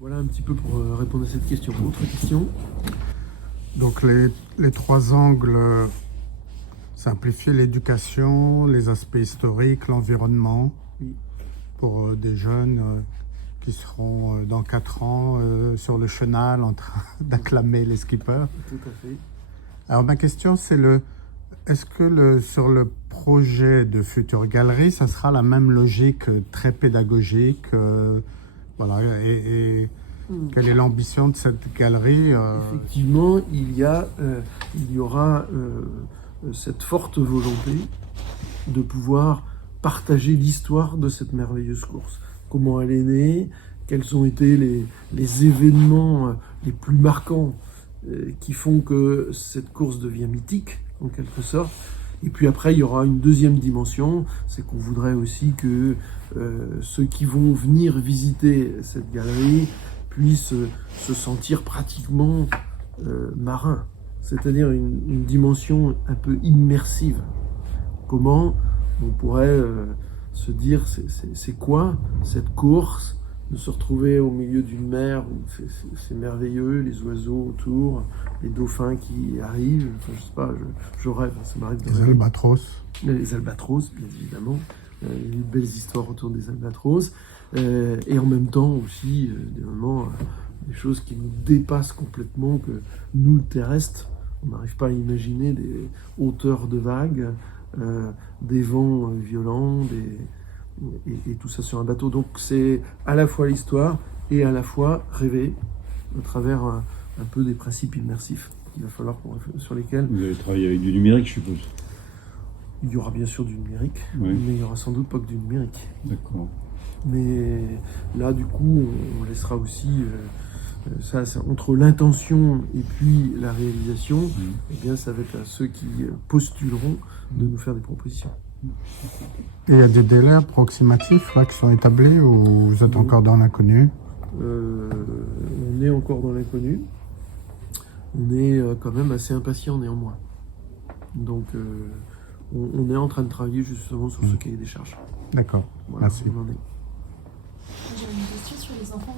Voilà un petit peu pour répondre à cette question. Autre question? Donc les trois angles, simplifier l'éducation, les aspects historiques, l'environnement, Oui. pour des jeunes qui seront dans 4 ans sur le chenal en train d'acclamer les skippers. Tout à fait. Alors ma question c'est est-ce que sur le projet de future galerie, ça sera la même logique très pédagogique voilà, et quelle est l'ambition de cette galerie Effectivement, il y aura cette forte volonté de pouvoir partager l'histoire de cette merveilleuse course. Comment elle est née, quels ont été les événements les plus marquants qui font que cette course devient mythique, en quelque sorte. Et puis après, il y aura une deuxième dimension, c'est qu'on voudrait aussi que ceux qui vont venir visiter cette galerie puissent se sentir pratiquement marins, c'est-à-dire une dimension un peu immersive. Comment on pourrait se dire c'est quoi cette course, de se retrouver au milieu d'une mer où c'est merveilleux, les oiseaux autour, les dauphins qui arrivent, enfin, je sais pas, je rêve, ça m'arrive de les rêver. albatros. Les albatros, bien évidemment, il y a eu de belles histoires autour des albatros, et en même temps aussi des moments, des choses qui nous dépassent complètement, que nous terrestres, on n'arrive pas à imaginer des hauteurs de vagues, des vents violents, et tout ça sur un bateau. Donc c'est à la fois l'histoire et à la fois rêver à travers un peu des principes immersifs qu'il va falloir sur lesquels... Vous allez travailler avec du numérique, je suppose. Il y aura bien sûr du numérique, Oui. mais il y aura sans doute pas que du numérique. D'accord. Mais là, du coup, on laissera aussi ça, entre l'intention et puis la réalisation. Eh bien, ça va être à ceux qui postuleront de nous faire des propositions. Et il y a des délais approximatifs là, qui sont établis ou vous êtes Non. encore dans l'inconnu? On est encore dans l'inconnu. On est quand même assez impatient néanmoins. Donc, on est en train de travailler justement sur ce cahier des charges. D'accord, Voilà, merci. on en est. J'ai une question sur les enfants.